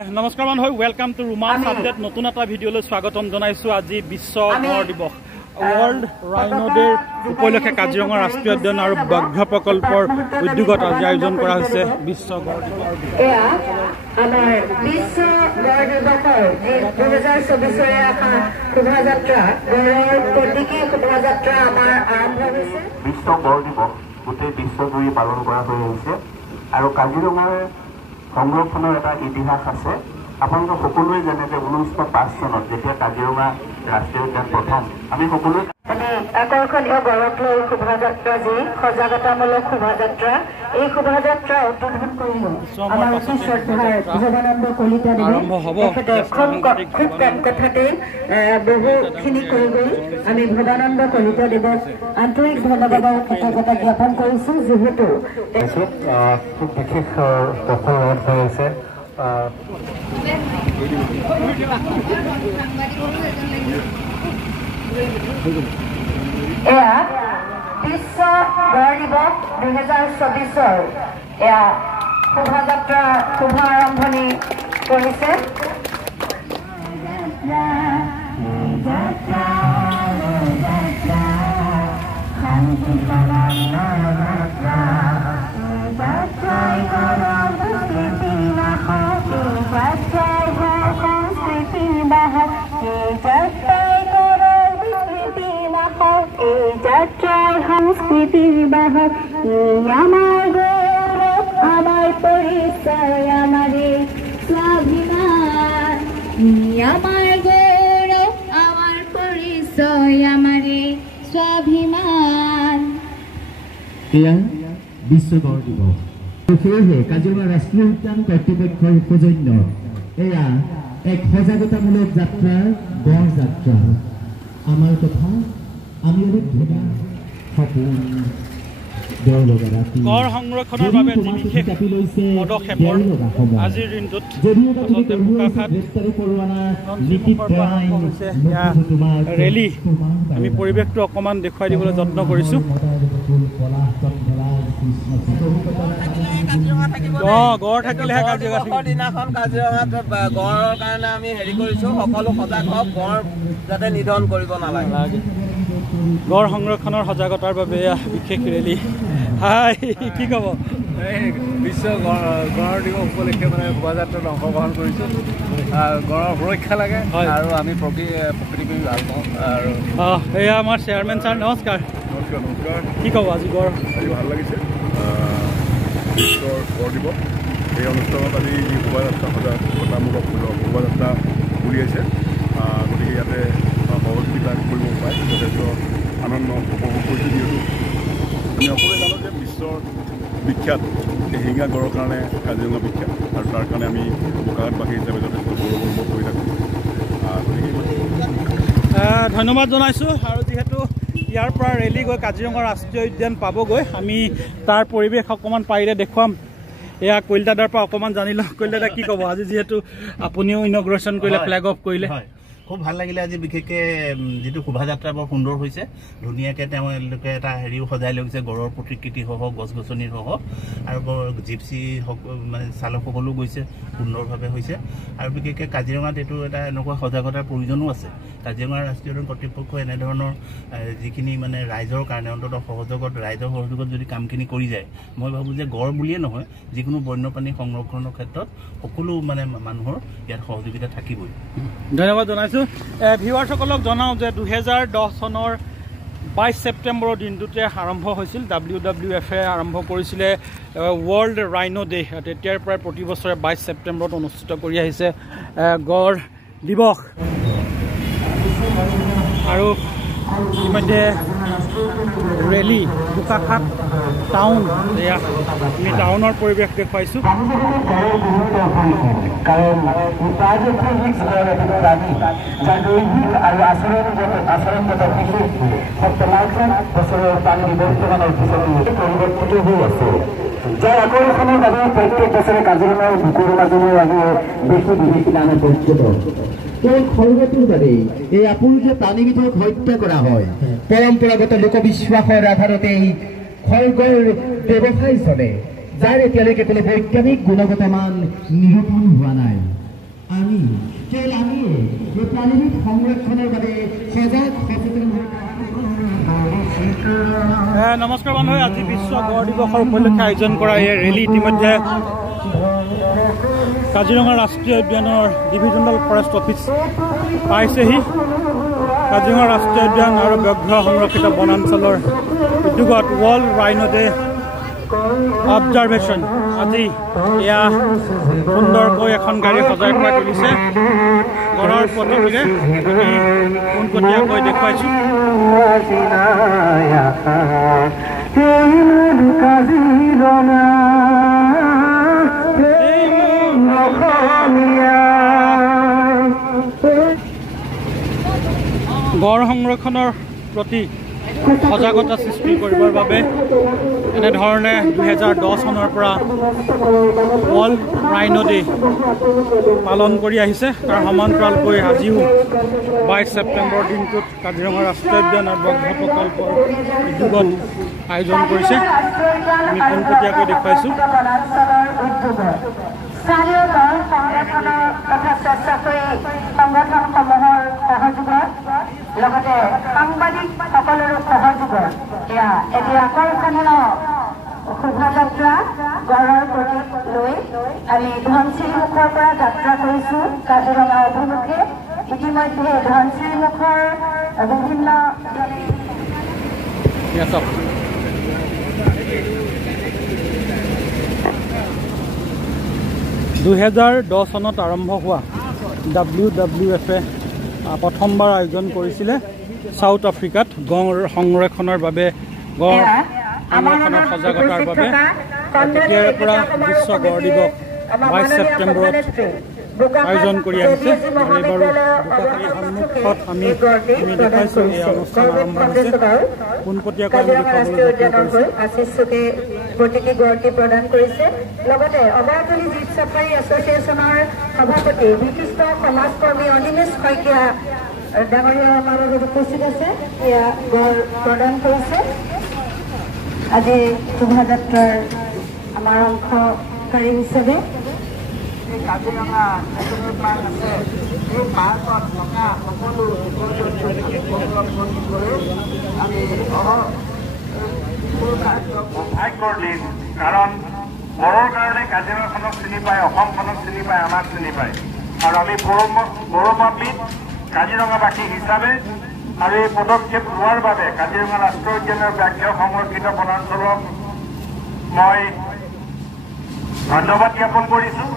नमस्कार मान welcome to रुमाल अपडेट नतुन एटा भिडिओলৈ स्वागतम जनाइছো আজি বিশ্ব গড় দিৱস वर्ल्ड राइनो डे उपलक्षे काजिरंगा राष्ट्रीय उद्यान और बाघ प्रकल्पर उद्योगत आज आयोजन करा হৈছে বিশ্ব গড় দিৱস এয়া আমাৰ বিশ্ব গড় দিৱসৰ 2024 এয়া শোভাযাত্ৰা গড়ৰ প্ৰতীকী শোভাযাত্ৰা আমাৰ আৰম্ভ হৈছে বিশ্ব গড় দিৱস গোটেই বিশ্বজুৰি পালন কৰা হৈ আহিছে আৰু কাজিৰঙাৰ সংৰক্ষণৰ এটা ইতিহাস আছে আপোনালোক সকলোৱে জানে যে 1905 চনত যেতিয়া কাজিৰঙা ৰাষ্ট্ৰীয় উদ্যান প্ৰথম আমি সকলোৱে আকৰ্ষণীয় গড়ক লৈ শোভাযাত্ৰা যি সজাগতামূলক শোভাযাত্ৰা এই শোভাযাত্ৰা উদ্বোধন কৰিব আমাৰ শ্ৰদ্ধাৰ ভগৱানন্দ কলিতাদেৱে খুব কম কথাতে বহুখিনি কৰি গৈ আমি ভগৱানন্দ কলিতাদেৱক আন্তৰিক ধন্যবাদৰ কৃতজ্ঞতা জ্ঞাপন কৰিছো যিহেতু খুব বিশেষ দখল হৈ আছে এয়া বিশ্ব গড় দিৱস 2024 এয়া শোভাযাত্ৰা শুভ আৰম্ভণি কৰিছে সংস্কৃতিৰ বাহক আমাৰ গৌৰৱ আমাৰ পৰিচয় আমাৰে স্বাভিমান আমাৰ গৌৰৱ আমাৰ পৰিচয় আমাৰে স্বাভিমান এয়া বিশ্ব গড় দিৱস সেয়েহে কাজিৰঙা ৰাষ্ট্ৰীয় উদ্যান কৰ্তৃপক্ষৰ সৌজন্য এয়া এক সজাগতামূলক যাত্ৰা গড় যাত্ৰা আমাৰ কথা আমি অনেক ধুনীয়া সপোন গড় সংৰক্ষণৰ বাবে যি বিশেষ পদক্ষেপৰ আজিৰ দিনটোত ৰেলী আমি পৰিৱেশটো অকণমান দেখুৱাই দিবলৈ যত্ন কৰিছোঁ গড় থাকিলেহে কাজিৰঙা দিনাখন কাজিৰঙাত গড়ৰ কাৰণে আমি হেৰি কৰিছোঁ সকলো সজাগ হওক গড় যাতে নিধন কৰিব নালাগে গড় সংৰক্ষণৰ সজাগতাৰ বাবে বিশেষ ৰেলী হাই কি ক'ব বিশ্ব গড়ৰ দিৱস উপলক্ষে মানে শোভাযাত্ৰাত অংশগ্ৰহণ কৰিছোঁ গড়ৰ সুৰক্ষা লাগে আৰু আমি প্ৰকৃতি ভাল পাওঁ আৰু এয়া আমাৰ চেয়াৰমেন ছাৰ নমস্কাৰ নমস্কাৰ কি ক'ব আজি গড় আজি ভাল লাগিছে বিশ্ব গড় দিৱস এই অনুষ্ঠানত আজি যি শোভাযাত্ৰা সজাগতামূলক শোভাযাত্ৰা উলিয়াইছে গতিকে ইয়াতে সহযোগিতা কৰিব পাই যথেষ্ট আনন্দ উপভোগ কৰিছোঁ যিহেতু আমি সকলোৱে জানো যে বিশ্বৰ বিখ্যাত এশিঙীয়া গড়ৰ কাৰণে কাজিৰঙা বিখ্যাত আৰু তাৰ কাৰণে আমি বোকাঘাটবাসী হিচাপে যথেষ্ট গৌৰৱ অনুভৱ কৰি থাকোঁ ধন্যবাদ জনাইছোঁ আৰু যিহেতু ইয়াৰ পৰা ৰেলী গৈ কাজিৰঙা ৰাষ্ট্ৰীয় উদ্যান পাবগৈ আমি তাৰ পৰিৱেশ অকণমান পাৰিলে দেখুৱাম এয়া কলিতাদাৰ পৰা অকণমান জানি লওঁ কলিতাদা কি ক'ব আজি যিহেতু আপুনিও ইনগ্ৰেশ্যন কৰিলে ফ্লেগ অফ কৰিলে খুব ভাল লাগিলে আজি বিশেষকৈ যিটো শোভাযাত্ৰা বৰ সুন্দৰ হৈছে ধুনীয়াকৈ তেওঁলোকে এটা হেৰিও সজাই লৈছে গড়ৰ প্ৰতিকৃতি হওক গছ গছনিৰ হওক আৰু জিপচি হওক মানে চালকসকলো গৈছে সুন্দৰভাৱে হৈছে আৰু বিশেষকৈ কাজিৰঙাত এইটো এটা এনেকুৱা সজাগতাৰ প্ৰয়োজনো আছে কাজিৰঙা ৰাষ্ট্ৰীয় উদ্যান কৰ্তৃপক্ষই এনেধৰণৰ যিখিনি মানে ৰাইজৰ কাৰণে অন্ততঃ ৰাইজৰ সহযোগত যদি কামখিনি কৰি যায় মই ভাবোঁ যে গড় বুলিয়ে নহয় যিকোনো বন্যপ্ৰাণী সংৰক্ষণৰ ক্ষেত্ৰত সকলো মানে মানুহৰ ইয়াত সহযোগিতা থাকিবই ধন্যবাদ জনাইছোঁ ভিউৱাৰ্ছসকলক জনাওঁ যে 2010 চনৰ 22 ছেপ্টেম্বৰৰ দিনটোতে আৰম্ভ হৈছিল WWF-এ আৰম্ভ কৰিছিলে ৱৰ্ল্ড ৰাইনো ডে তেতিয়াৰ পৰাই প্ৰতি বছৰে 22 ছেপ্টেম্বৰত অনুষ্ঠিত কৰি আহিছে গড় দিৱস আৰু ইতিমধ্যে ৰেলী বোকাখাট টাউন এয়া আমি টাউনৰ পৰিৱেশ দেখুৱাইছোঁ যাৰ আকৰ্ষণৰ বাবে প্ৰত্যেক বছৰে কাজিৰঙাৰ বুকুৰ মাজলৈ আহি বেছি বিদেশী নামে পৰিচিত কেৱল খড়গটোৰ বাবেই এই আপুৰুগীয়া প্ৰাণীবিধক হত্যা কৰা হয় পৰম্পৰাগত লোকবিশ্বাসৰ আধাৰতে এই খড়গৰ ব্যৱসায় চলে যাৰ এতিয়ালৈকে কোনো বৈজ্ঞানিক গুণগত মান নিৰূপণ হোৱা নাই প্ৰাণীবিধ সংৰক্ষণৰ বাবে সজাগ সচেতন নমস্কাৰ বন্ধু আজি বিশ্ব গড় দিৱসৰ উপলক্ষে আয়োজন কৰা এই ৰেলী ইতিমধ্যে কাজিৰঙা ৰাষ্ট্ৰীয় উদ্যানৰ ডিভিজনেল ফৰেষ্ট অফিচ পাইছেহি কাজিৰঙা ৰাষ্ট্ৰীয় উদ্যান আৰু ব্যাঘ্ৰ সংৰক্ষিত বনাঞ্চলৰ উদ্যোগত ৱৰ্ল্ড ৰাইনো ডে অবজাৰভেশ্যন আজি এয়া সুন্দৰকৈ এখন গাড়ী সজাই পৰাই তুলিছে গড়ৰ পথটিৰে পোনপটীয়াকৈ দেখুৱাইছোঁ গড় সংৰক্ষণৰ প্ৰতি সজাগতা সৃষ্টি কৰিবৰ বাবে এনেধৰণে 2010 চনৰ পৰা ৱৰ্ল্ড ৰাইনো ডে পালন কৰি আহিছে তাৰ সমান্তৰালকৈ আজিও 22 ছেপ্টেম্বৰ দিনটোত কাজিৰঙা ৰাষ্ট্ৰীয় উদ্যান আৰু ব্যাঘ্ৰ প্ৰকল্পৰ উদ্যোগত আয়োজন কৰিছে আমি পোনপটীয়াকৈ দেখুৱাইছোঁ স্থানীয় দল সংগঠনৰ তথা স্বেচ্ছাসেৱী সংগঠনসমূহৰ সহযোগত লগতে সাংবাদিকসকলৰো সহযোগত এয়া এটি আকৰ্ষণীয় শোভাযাত্ৰা গড়ৰ প্ৰতীক লৈ আমি ধনশিৰিমুখৰ পৰা যাত্ৰা কৰিছোঁ কাজিৰঙা অভিমুখে ইতিমধ্যে ধনশিৰিমুখৰ বিভিন্ন 2010 চনত আৰম্ভ হোৱা WWF প্ৰথমবাৰ আয়োজন কৰিছিলে সাউথ আফ্ৰিকাত গড় সংৰক্ষণৰ বাবে গড় সংৰক্ষণৰ সজাগতাৰ বাবে তেতিয়াৰ পৰা বিশ্ব গড় দিৱস 22 ছেপ্টেম্বৰত আয়োজন কৰি আহিছে আৰু এইবাৰো বোকাখালী সন্মুখত আমি দেখাইছোঁ এই অনুষ্ঠান আৰম্ভ হৈছে পোনপটীয়াকৈ আমি দেখুৱাবলৈ প্ৰতিটি গড়টি প্ৰদান কৰিছে লগতে অবাৰতলী জীপ চাফাৰী এছ'চিয়েশ্যনৰ সভাপতি বিশিষ্ট সমাজকৰ্মী অনিমেষ শইকীয়া ডাঙৰীয়া আমাৰ লগত উপস্থিত আছে এয়া গড় প্ৰদান কৰিছে আজি শোভাযাত্ৰাৰ আমাৰ অংশকাৰী হিচাপে কাজিৰঙা নেশ্যনেল পাৰ্ক আছে এই পাৰ্কত থকা সকলো সংৰক্ষণ কৰি আমি ভাগ্যৰ দিন কাৰণ গড়ৰ কাৰণে কাজিৰঙাখনক চিনি পায় অসমখনক চিনি পায় আমাক চিনি পায় আৰু আমি গৌৰৱান্বিত কাজিৰঙাবাসী হিচাপে আৰু এই পদক্ষেপ লোৱাৰ বাবে কাজিৰঙা ৰাষ্ট্ৰীয় উদ্যানৰ ব্যাঘ্ৰ সংৰক্ষিত বনাঞ্চলক মই ধন্যবাদ জ্ঞাপন কৰিছোঁ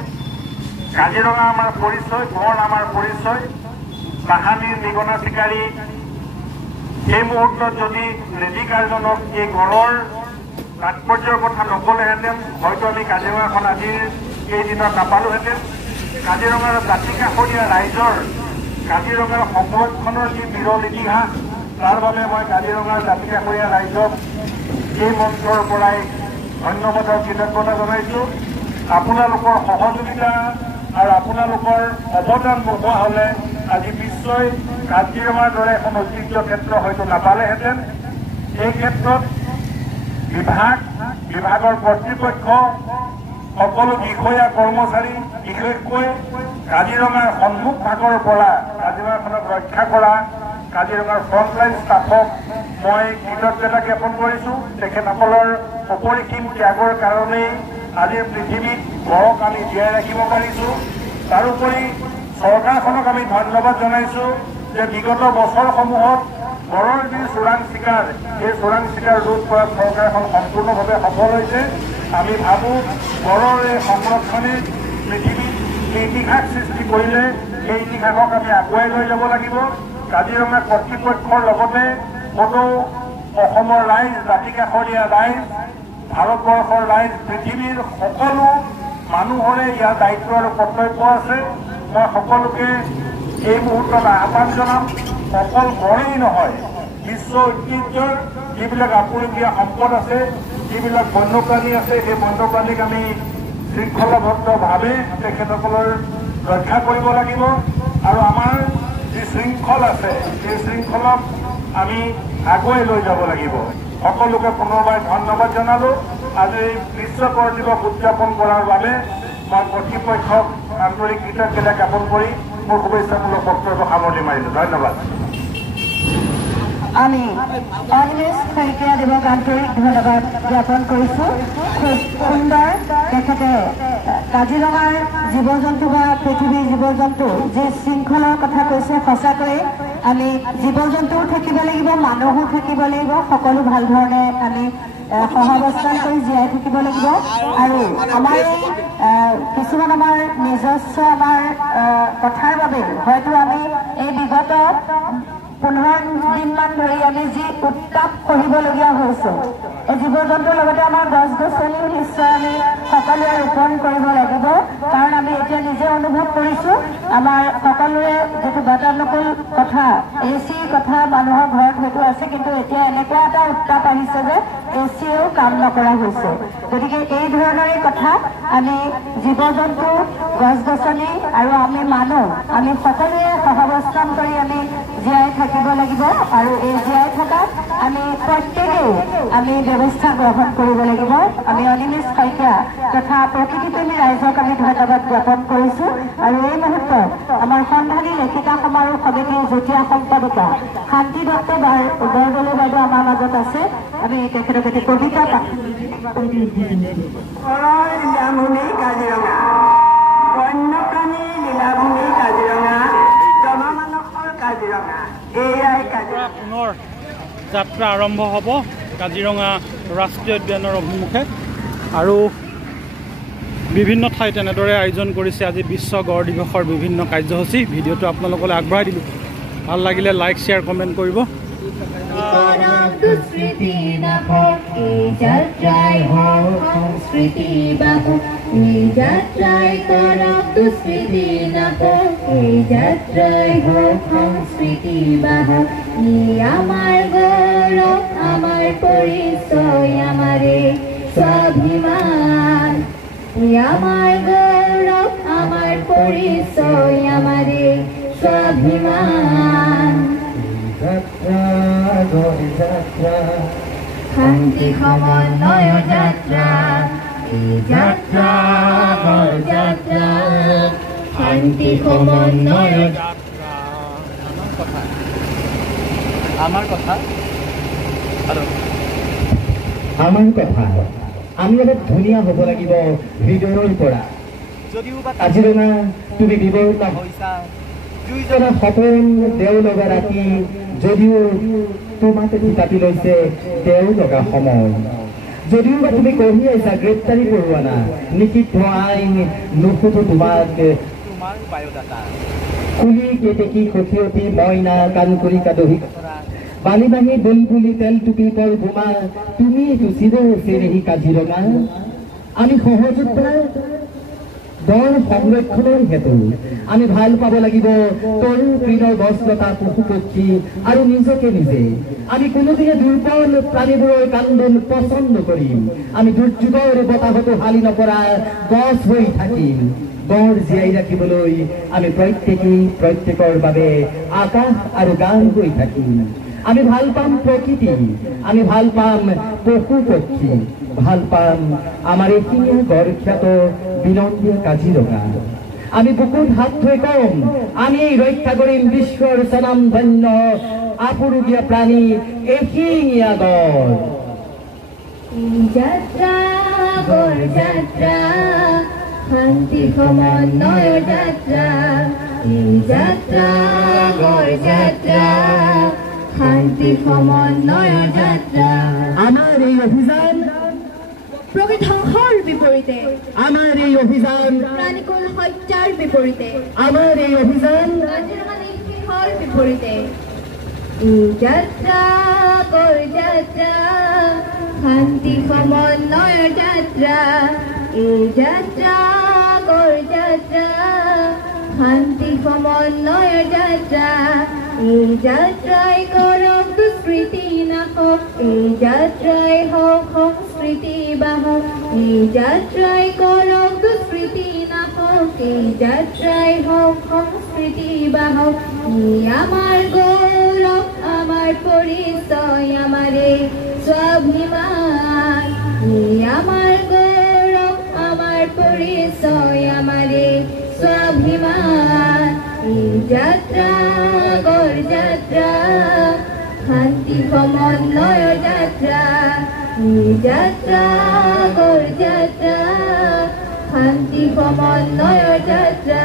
কাজিৰঙা আমাৰ পৰিচয় গড় আমাৰ পৰিচয় তাহানিৰ নিগনা চিকাৰী এই মুহূৰ্তত যদি নেডিকাৰজনক এই গড়ৰ তাৎপৰ্যৰ কথা নকলেহেঁতেন হয়তো আমি কাজিৰঙাখন আজিৰ এইদিনত নাপালোহেঁতেন কাজিৰঙাৰ দাঁতি কাষৰীয়া ৰাইজৰ কাজিৰঙাৰ সংৰক্ষণৰ যি বিৰল ইতিহাস তাৰ বাবে মই কাজিৰঙাৰ দাঁতি কাষৰীয়া ৰাইজক এই মঞ্চৰ পৰাই ধন্যবাদ আৰু কৃতজ্ঞতা জনাইছোঁ আপোনালোকৰ সহযোগিতা আৰু আপোনালোকৰ অৱদান নোহোৱা হ'লে আজি বিশ্বই কাজিৰঙাৰ দৰে এখন ঐতিহ্য ক্ষেত্ৰ হয়তো নাপালেহেঁতেন এই ক্ষেত্ৰত বিভাগৰ কৰ্তৃপক্ষ সকলো বিষয়া কৰ্মচাৰী বিশেষকৈ কাজিৰঙাৰ সন্মুখ ভাগৰ পৰা কাজিৰঙাখনক ৰক্ষা কৰা কাজিৰঙাৰ ফ্ৰণ্টলাইন ষ্টাফক মই কৃতজ্ঞতা জ্ঞাপন কৰিছোঁ তেখেতসকলৰ অপৰিসীম ত্যাগৰ কাৰণেই আজিৰ পৃথিৱীত গড়ক আমি জীয়াই ৰাখিব পাৰিছোঁ তাৰোপৰি চৰকাৰখনক আমি ধন্যবাদ জনাইছোঁ যে বিগত বছৰসমূহত গড়ৰ যি চোৰাং চিকাৰ এই চোৰাং চিকাৰ ৰোধ কৰাত চৰকাৰখন সম্পূৰ্ণভাৱে সফল হৈছে আমি ভাবোঁ গড়ৰ এই সংৰক্ষণে পৃথিৱীত ইতিহাস সৃষ্টি কৰিলে এই ইতিহাসক আমি আগুৱাই লৈ যাব লাগিব কাজিৰঙা কৰ্তৃপক্ষৰ লগতে কোনো অসমৰ ৰাইজ দাঁতি কাষৰীয়া ৰাইজ ভাৰতবৰ্ষৰ ৰাইজ পৃথিৱীৰ সকলো মানুহৰে ইয়াৰ দায়িত্ব আৰু কৰ্তব্য আছে মই সকলোকে এই মুহূৰ্তত আহ্বান জনাম অকল গড়েই নহয় বিশ্ব ঐতিহ্যৰ যিবিলাক আপুৰুগীয়া সম্পদ আছে যিবিলাক বন্যপ্ৰাণী আছে সেই বন্যপ্ৰাণীক আমি শৃংখলাবদ্ধভাৱে তেখেতসকলৰ ৰক্ষা কৰিব লাগিব আৰু আমাৰ যি শৃংখল আছে সেই শৃংখলক আমি আগুৱাই লৈ যাব লাগিব সকলোকে পুনৰবাৰ ধন্যবাদ জনালোঁ আজি বিশ্ব গড় দিৱস উদযাপন কৰাৰ বাবে মই কৰ্তৃপক্ষক আন্তৰিক কৃতজ্ঞতা জ্ঞাপন কৰি মোৰ শুভেচ্ছামূলক বক্তব্য সামৰণি মাৰিলোঁ। ধন্যবাদ। আমি অনিমেষ শইকীয়াদেৱক আন্তৰিক ধন্যবাদ জ্ঞাপন কৰিছোঁ। খুব সুন্দৰ তেখেতে কাজিৰঙাৰ জীৱ জন্তু বা পৃথিৱীৰ জীৱ জন্তু যি শৃংখলাৰ কথা কৈছে, সঁচাকৈয়ে আমি জীৱ জন্তুও থাকিব লাগিব, মানুহো থাকিব লাগিব, সকলো ভাল ধৰণে আমি সহাৱস্থান কৰি জীয়াই থাকিব লাগিব। আৰু আমাৰ এই কিছুমান আমাৰ নিজস্ব আমাৰ কথাৰ বাবে হয়তো আমি এই বিগত 15 দিনমান ধৰি আমি যি উত্তাপ সহিবলগীয়া হৈছে, এই জীৱ জন্তুৰ লগতে আমাৰ গছ গছনিও নিশ্চয় আমি সকলোৱে ৰোপণ কৰিব লাগিব। কাৰণ আমি এতিয়া নিজে অনুভৱ কৰিছোঁ আমাৰ সকলোৰে যিটো বাতানুকূল কথা, এচিৰ কথা মানুহৰ ঘৰত হয়তো আছে, কিন্তু এতিয়া এনেকুৱা এটা উত্তাপ আহিছে যে এচিয়েও কাম নকৰা হৈছে। গতিকে এই ধৰণৰে কথা আমি জীৱ জন্তু, গছ গছনি আৰু আমি মানুহ, আমি সকলোৱে সহাৱস্থান কৰি আমি জীয়াই থাকিব লাগিব। আৰু এই জীয়াই থকাত আমি প্ৰত্যেকেই আমি ব্যৱস্থা গ্ৰহণ কৰিব লাগিব। আমি অনিমেষ শইকীয়া তথা প্ৰকৃতিপ্ৰেমী ৰাইজক আমি ধন্যবাদ জ্ঞাপন কৰিছোঁ। আৰু এই মুহূৰ্তত আমাৰ সন্ধানী লেখিকা সমাৰোহ সমিতিৰ যুটীয়া সম্পাদিকা শান্তি দত্ত বৰদলৈ বাইদেউ আমাৰ মাজত আছে। আমি তেখেতক এটি কবিতা লীলাভূমি কাজিৰঙা, বন্যপ্ৰাণী লীলাভূমি কাজিৰঙা, জনমানসৰ কাজিৰঙা, এয়াই কাজিৰঙা। পুনৰ যাত্ৰা আৰম্ভ হ'ব কাজিৰঙা ৰাষ্ট্ৰীয় উদ্যানৰ অভিমুখে। আৰু বিভিন্ন ঠাইত এনেদৰে আয়োজন কৰিছে আজি বিশ্ব গড় দিৱসৰ বিভিন্ন কাৰ্যসূচী। ভিডিঅ'টো আপোনালোকলৈ আগবঢ়াই দিলোঁ। ভাল লাগিলে লাইক, শ্বেয়াৰ, কমেণ্ট কৰিব। আমার গৌরব, আমার পরিচয়, আমারে স্বাভিমান। আমার গৌরব, আমার পরিচয়, আমারে স্বাভিমান। শান্তি সমন্বয় যাত্রা, এই যাত্রা গড় যাত্রা, শান্তি সমন্বয় যাত্রা। আমার কথা আমি অলপ ধুনীয়া হ'ব লাগিব হৃদয়ৰ পৰা। কাজিৰঙা তুমি বিৱৰ্ত হৈছা, দুইজনে সপোন দেও লগা ৰাতি, যদিও তোমাকে কাটি লৈছে দেও লগা সময়। যদিও বা তুমি কঢ়ি আহিছা গ্ৰেপ্তাৰী পৰোৱানা, নিষিদ্ধ আইন নুসুধো তোমাক তোমাৰ বায়'ডাটা। কুলি কেতেকী সখীয়তী মইনা কাণকুৰি কাদহী বালি বাহি বুলবুলি তেল টুপি তল বোমা, তুমি চিৰহি কাজিৰঙা। আমি সহযোদ্ধা গড় সংৰক্ষণৰ হেতু আমি ভাল পাব লাগিব তৰু তৃণৰ গছ লতা পশু পক্ষী আৰু নিজকে নিজে। আমি কোনোদিনে দুৰ্বল প্ৰাণীবোৰৰ কান্দোন পচন্দ নকৰিম। আমি দুৰ্যোগৰ বতাহতো হালি নপৰা গছ হৈ থাকিম। গড় জীয়াই ৰাখিবলৈ আমি প্ৰত্যেকৰ বাবে আকাশ আৰু গান হৈ থাকিম। আমি ভাল পাম প্ৰকৃতি, আমি ভাল পাম পশু পক্ষী, ভাল পাম আমাৰ এশিঙীয়া গড় খ্যাত বিনন্দীয়া কাজিৰঙা। আমি বুকুত হাত থৈ কম, আমি ৰক্ষা কৰিম বিশ্বৰ স্বনামধন্য আপুৰুগীয়া প্ৰাণী এশিঙীয়া গড়। যাত্ৰা গড় যাত্ৰা, শান্তি সমন্বয় যাত্ৰা, এই যাত্ৰা গড় যাত্ৰা, শান্তি সমন্বয় যাত্ৰা। আমাৰ এই অভিযান প্ৰকৃত ধ্বংসৰ বিপৰীতে, আমাৰ এই অভিযান প্ৰাণীকুল হত্যাৰ বিপৰীতে, আমাৰ এই অভিযান কাজিৰঙা নিৰ্বিষৰ বিপৰীতে। এই যাত্ৰা গড় যাত্ৰা, শান্তি সমন্বয় যাত্ৰা, এই যাত্ৰা গড় যাত্ৰা, শান্তি সমন্বয় যাত্ৰা। এই যাত্ৰাই কৰক দুষ্কৃতি নাশক, এই যাত্ৰাই হওক সংস্কৃতি বাহক, এই যাত্ৰাই কৰক দুষ্কৃতি নাশক, এই যাত্ৰাই হওক সংস্কৃতি বাহক। ই আমাৰ গৌৰৱ, আমাৰ পৰিচয়, আমাৰে স্বাভিমান। ই আমাৰ গৌৰৱ, আমাৰ পৰিচয়, আমাৰে স্বাভিমান। ই যাত্ৰা গড় যাত্ৰা শান্তি সমন্বয়ৰ যাত্ৰা যাত্ৰা গড় যাত্ৰা শান্তি সমন্বয়ৰ যাত্ৰা